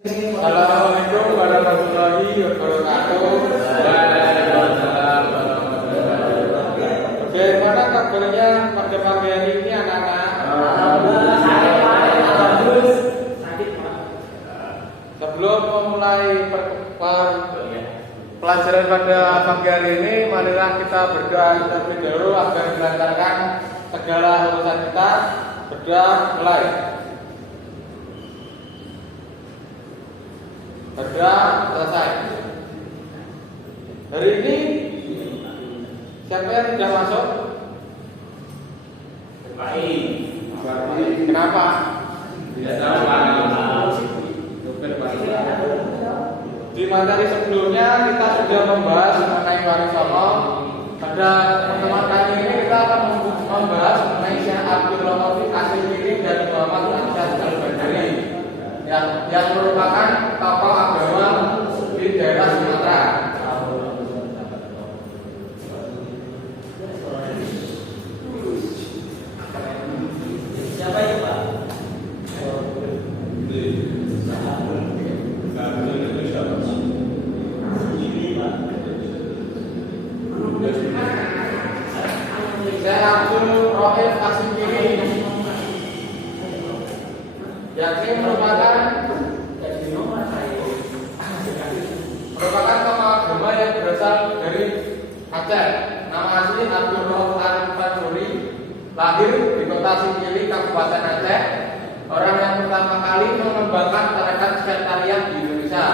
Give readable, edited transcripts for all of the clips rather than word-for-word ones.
Assalamualaikum warahmatullahi wabarakatuh. Waalaikumsalam warahmatullahi wabarakatuh. Bagaimana kabarnya pada pagi hari ini anak-anak? Sebelum memulai pelajaran pada pagi hari ini, marilah kita berdoa terlebih dahulu agar dilancarkan segala urusan kita. Berdoa mulai. Berdoa selesai. Hari ini siapa yang tidak masuk? Kenapa? Tidak tahu. Di materi sebelumnya kita sudah membahas mengenai warisono. Pada teman-teman kali ini kita akan membahas mengenai Syekh Abdul Rauf As-Sikili dan Muhammad Ansyad Al-Badari yang merupakan tokoh agama di daerah Sumatera. Siapa itu, Pak? Syekh Abdul Rauf As-Sikili yakni merupakan tokoh agama yang berasal dari Aceh. Nama asli Abdul Rauf Al-Fansuri, lahir di kota Sikili, Kabupaten Aceh. Orang yang pertama kali mengembangkan tarekat Syekhtariah di Indonesia.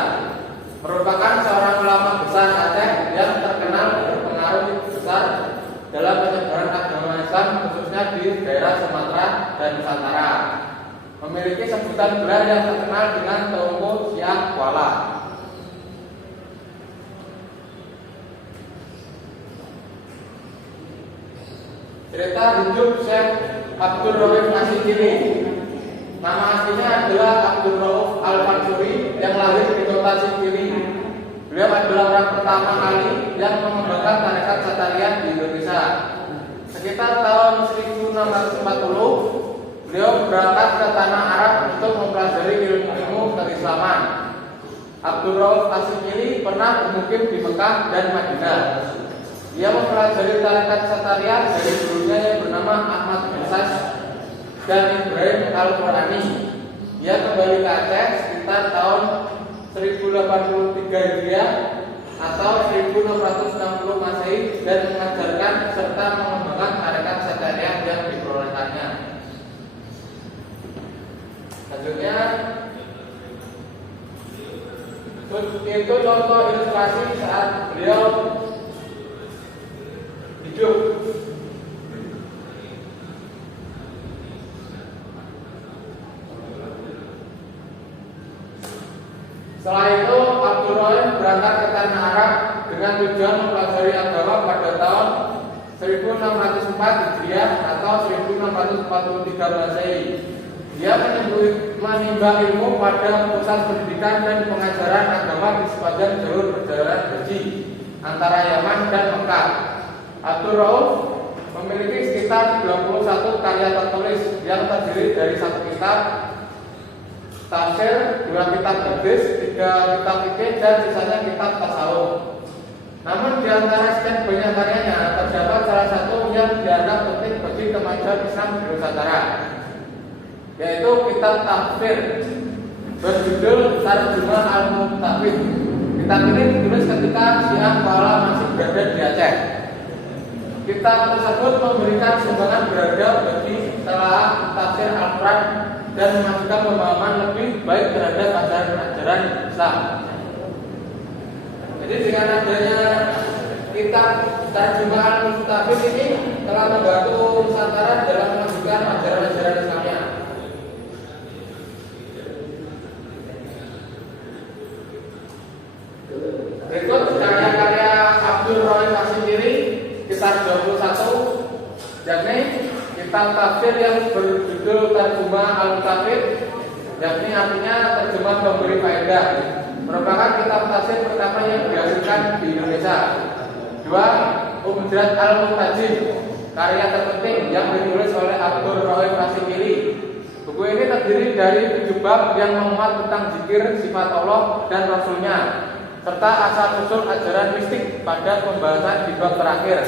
Merupakan seorang ulama besar Aceh yang terkenal berpengaruh besar dalam penyebaran agama Islam khususnya di daerah Sumatera dan Nusantara. Memiliki sebutan gelar yang terkenal dengan Tungku Siak Kuala. Cerita hidup Syekh Abdul Rauf As-Sikili. Nama aslinya adalah Abdul Rauf Al-Fansuri yang lahir di kota Sikili. Beliau adalah orang pertama kali yang mengembangkan tarekat Syekhtariah di Indonesia. Sekitar tahun 1640 beliau berangkat ke tanah Arab untuk mempelajari ilmu keislaman. Abdul Rauf As-Sikili pernah bermukim di Mekah dan Madinah. Dia mempelajari tarekat Syekhtariah dari gurunya yang bernama Ahmad bin Sas dan Ibrahim Al-Qurani. Dia kembali ke Aceh sekitar tahun 1083 Hijriah atau 1660 Masehi dan mengajarkan serta mengembangkan tarekat Syekhtariah yang diperolehkannya. Selanjutnya itu contoh ilustrasi saat beliau hidup. Setelah itu Abdul Rauf berangkat ke tanah Arab dengan tujuan mempelajari agama pada tahun 1604 Hijriah atau 1643 Masehi. Dia menimba ilmu pada pusat pendidikan dan pengajaran agama di sepanjang jalur perjalanan haji antara Yaman dan Mekah. Abdul Rauf memiliki sekitar 21 karya tertulis yang terdiri dari satu kitab tafsir, 2 kitab hadis, 3 kitab fikih dan sisanya kitab tasawuf. Namun di antara sekian banyak karyanya terdapat salah satu yang dianggap penting bagi kemajuan Islam di Nusantara, yaitu kitab tafsir berjudul Tarjumah Al-Muntafid. Kitab ini ditulis ketika Syekh Kuala masih berada di Aceh. Kitab tersebut memberikan sumbangan berharga bagi telah tafsir Al-Quran dan memajukan pemahaman lebih baik terhadap ajaran-ajaran Islam. Jadi dengan adanya kitab Tarjumah Al-Muntafid ini telah membantu Nusantara dalam memajukan ajaran-ajaran Islamnya. Berikut karya-karya Abdul Rauf As-Sikili sekitar 21, yakni kitab tafsir yang berjudul Tarjumah Al-Muntafid, yakni artinya terjemah pemberi faedah, merupakan kitab tafsir pertama yang dihasilkan di Indonesia. 2. Umdat Al-Muhtajib, karya terpenting yang ditulis oleh Abdul Rauf As-Sikili. Buku ini terdiri dari 7 bab yang memuat tentang zikir, sifat Allah dan Rasulnya, serta asal-usul ajaran mistik pada pembahasan di bab terakhir.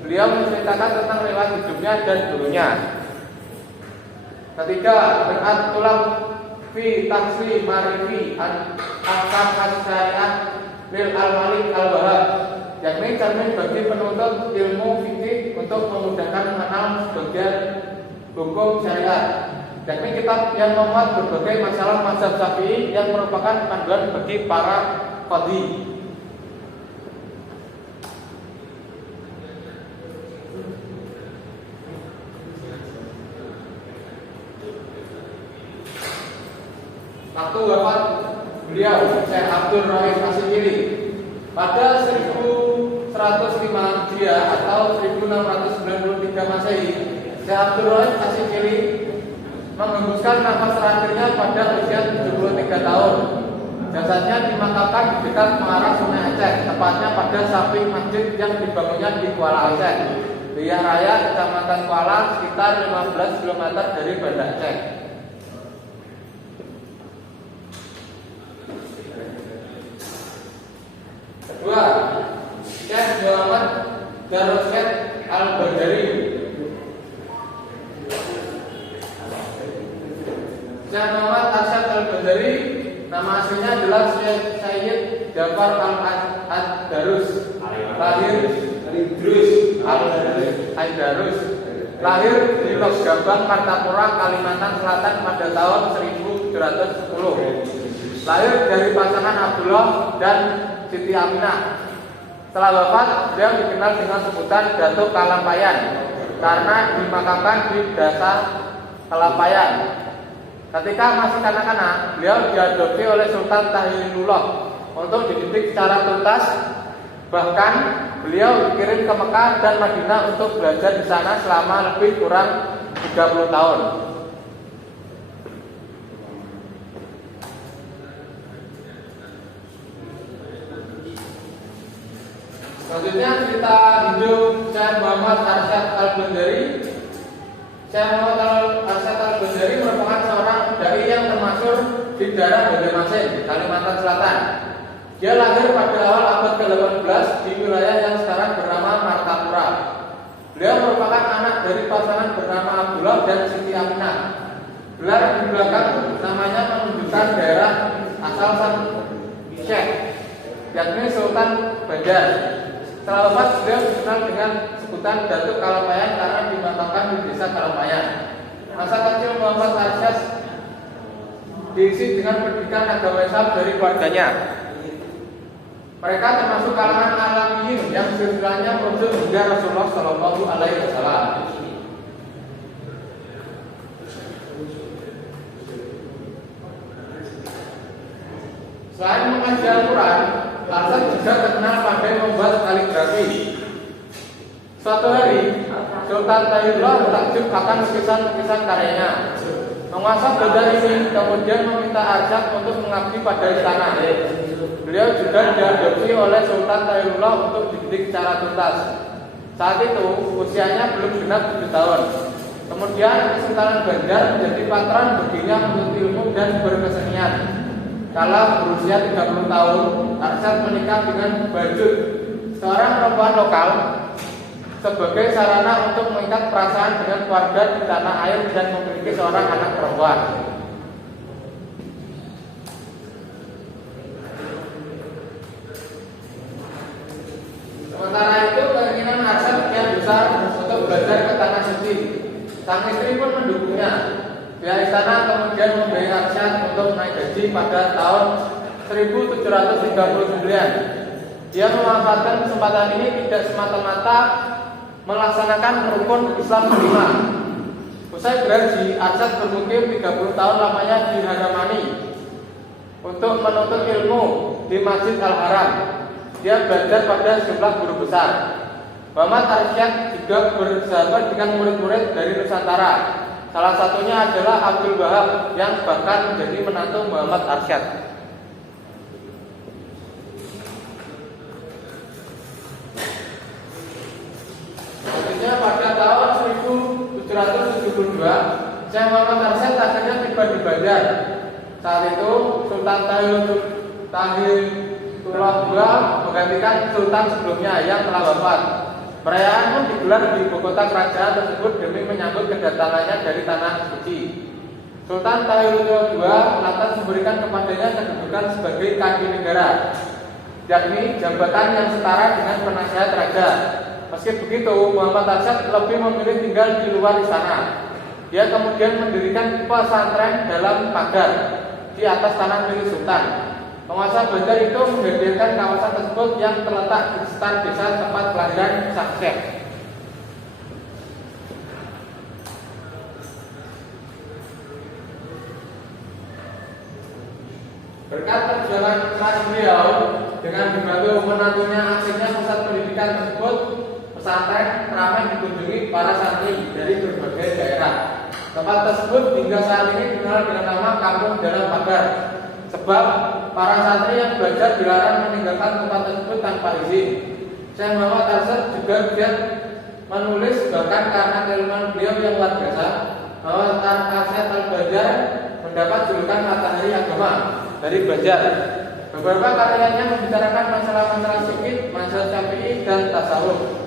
Beliau menceritakan tentang riwayat hidupnya dan gurunya. Ketiga, Tulang fi Tahsli Marifi Ahkam As-Syariah lil Al-Malik Al-Wahhab, yakni cermin bagi penuntut ilmu fikih untuk memudahkan mengenal sebagian hukum syariat, yakni kitab yang memuat berbagai masalah mazhab Syafi'i yang merupakan panduan bagi para qadhi. Waktu wafat beliau, Syekh Abdul Rahim Asyikiri, pada 1105 Hijriah atau 1693 Masehi, Syekh Abdul Rahim Asyikiri mengembuskan nafas terakhirnya pada usia 73 tahun. Jasadnya dimakamkan di dekat mengarah Sungai Aceh, tepatnya pada samping masjid yang dibangunnya di Kuala Aceh, Wilayah Raya, Kecamatan Kuala, sekitar 15 km dari Banda Aceh. Kedua, Syekh Muhammad Darussyed Al-Bandari. Syekh Muhammad Arsyad Al-Bandari, nama aslinya adalah Syekh Sayyid Jafar Al-Darus, lahir Al-Darus, lahir di Losgabang, Martapura, Kalimantan Selatan pada tahun 1710. Lahir dari pasangan Abdullah dan Siti Aminah. Setelah wafat, beliau dikenal dengan sebutan Datuk Kalampayan karena dimakamkan di Desa Kalampayan. Ketika masih kanak-kanak, beliau diadopsi oleh Sultan Tahilullah untuk dididik secara tuntas. Bahkan beliau dikirim ke Mekah dan Madinah untuk belajar di sana selama lebih kurang 30 tahun. Selanjutnya cerita hidup Syekh Muhammad Arsyad Al-Bandari. Syekh Muhammad Arsyad Al-Bandari merupakan seorang dai yang termasuk di daerah Banjarmasin, Kalimantan Selatan. Dia lahir pada awal abad ke-18 di wilayah yang sekarang bernama Martapura. Beliau merupakan anak dari pasangan bernama Abdullah dan Siti Aminah. Gelar di belakang namanya menunjukkan daerah asal sang Syekh, yakni Sultan Banjar. Setelah wafat, beliau dikenal dengan sebutan Datuk Kalampayan karena dimakamkan di Desa Kalampayan. Masa kecil Muhammad Arsyad diisi dengan pendidikan agama Islam dari keluarganya. Mereka termasuk kalangan alamiyin yang silsilahnya merujuk hingga Rasulullah Shallallahu Alaihi Wasallam. Selain mengaji Al-Quran, Arsyad juga terkenal pandai membuat kaligrafi. Suatu hari, Sultan Tahilullah takjub akan lukisan-lukisan karyanya. Penguasa benda ini kemudian meminta Arsyad untuk mengabdi pada istana. Beliau juga diadopsi oleh Sultan Tahilullah untuk dididik secara tuntas. Saat itu usianya belum genap 7 tahun. Kemudian Kesultanan Banjar menjadi patron baginya menuntut ilmu dan berkesenian. Kala berusia 30 tahun, Arsyad menikah dengan Bajut, seorang perempuan lokal, sebagai sarana untuk mengikat perasaan dengan keluarga di tanah air dan memiliki seorang anak perempuan. Sementara itu, keinginan Arsyad kian besar untuk belajar ke tanah suci. Sang istri pun mendukungnya. Pihak istana kemudian membiayai Arsyad untuk naik haji pada tahun 1739. Dia memanfaatkan kesempatan ini tidak semata-mata melaksanakan rukun Islam kelima. Usai berhaji, Arsyad bermukim 30 tahun lamanya di Haramani untuk menuntut ilmu di Masjid Al-Haram. Dia belajar pada sejumlah guru besar. Muhammad Arsyad juga bersahabat dengan murid-murid dari Nusantara. Salah satunya adalah Abdul Wahab yang bahkan menjadi menantu Muhammad Arsyad. Selanjutnya pada tahun 1772, Syekh Muhammad Arsyad tiba di Banjar. Saat itu Sultan Tahilullah II menggantikan sultan sebelumnya yang telah wafat. Perayaan pun digelar di ibu kota kerajaan tersebut demi menyambut kedatangannya dari tanah suci. Sultan Tahilullah II lantas memberikan kepadanya kedudukan sebagai kaki negara, yakni jabatan yang setara dengan penasihat raja. Meski begitu, Muhammad Arsyad lebih memilih tinggal di luar istana. Dia kemudian mendirikan pesantren dalam pagar di atas tanah milik sultan. Penguasa Banjar itu menjadikan kawasan tersebut yang terletak di sekitar desa tempat kelahiran sang syekh. Berkat perjuangan keras beliau dengan dibantu menantunya akhirnya pusat pendidikan tersebut pesantren ramai dikunjungi para santri dari berbagai daerah. Tempat tersebut hingga saat ini dikenal dengan nama Kampung Dalam Pagar, sebab para santri yang belajar dilarang meninggalkan tempat tersebut tanpa izin. Syekh Muhammad Arsyad juga giat menulis, bahkan karena keilmuan beliau yang luar biasa, Muhammad Arsyad Al-Banjar mendapat julukan matahari agama dari Banjar. Beberapa karyanya membicarakan masalah-masalah fikih, masalah syafi'i dan tasawuf.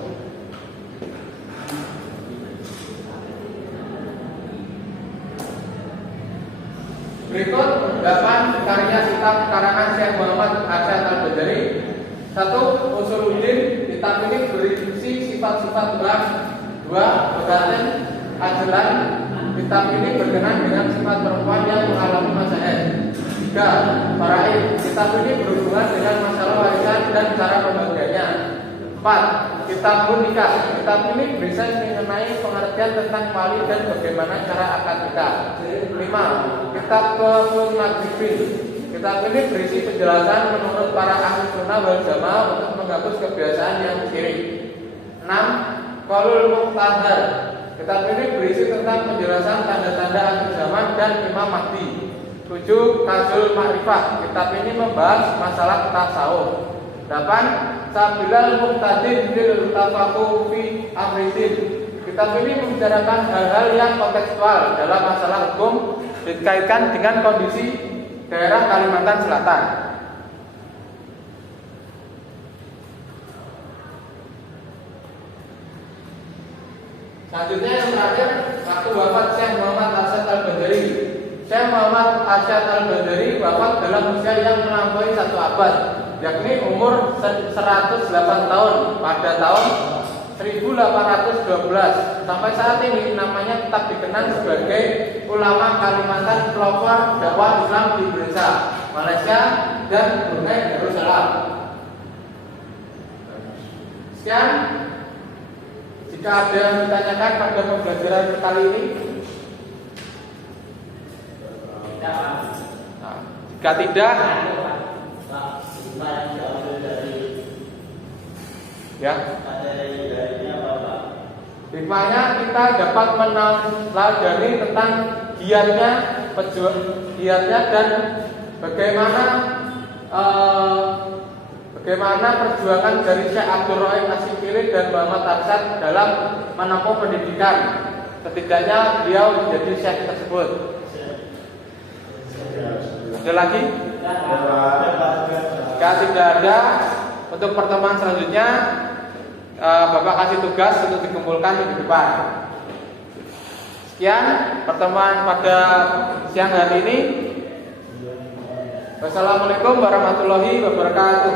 Berikut 8 karya kitab karangan Syekh Muhammad Arsyad Al-Banjari. 1. Usuluddin. Kitab ini berisi sifat-sifat Tuhan. 2. Batin Ajlan. Kitab ini berkenaan dengan sifat perempuan yang mengalami masa haid. 3. Faraid. Kitab ini berhubungan dengan masalah warisan dan cara pembagiannya. 4. Kitab Nikah. Kitab ini berisi mengenai pengertian tentang wali dan bagaimana cara akad nikah. 5. Kitab Kemunajibin. Kitab ini berisi penjelasan menurut para ahli sunnah wal jamaah untuk menghapus kebiasaan yang syirik. 6. Qaulul Muqtadar. Kitab ini berisi tentang penjelasan tanda-tanda akhir zaman dan Imam Mahdi. 7. Kazul Ma'rifah. Kitab ini membahas masalah tasawuf. 8. Sabilal Muqtadin fil Tafaqquh fi Amridin. Kitab ini membicarakan hal-hal yang kontekstual dalam masalah hukum dikaitkan dengan kondisi daerah Kalimantan Selatan. Selanjutnya yang terakhir, waktu wafat Syekh Muhammad Arsyad Al-Banjari. Syekh Muhammad Arsyad Al-Banjari wafat dalam usia yang melampaui 1 abad, yakni umur 108 tahun pada tahun 1812. Sampai saat ini namanya tetap dikenal sebagai ulama Kalimantan pelopor dakwah Islam di Indonesia, Malaysia, dan Brunei Darussalam. Sekian, jika ada yang ditanyakan pada pembelajaran kali ini. Jika tidak, ya, hikmahnya kita dapat mempelajari tentang giatnya dan bagaimana perjuangan dari Syekh Abdul Rahim Asyikiri dan Muhammad Arsyad dalam menempuh pendidikan. Setidaknya beliau menjadi syekh tersebut. Ada lagi? Jika tidak ada, untuk pertemuan selanjutnya Bapak kasih tugas untuk dikumpulkan minggu depan. Sekian pertemuan pada siang hari ini. Wassalamualaikum warahmatullahi wabarakatuh.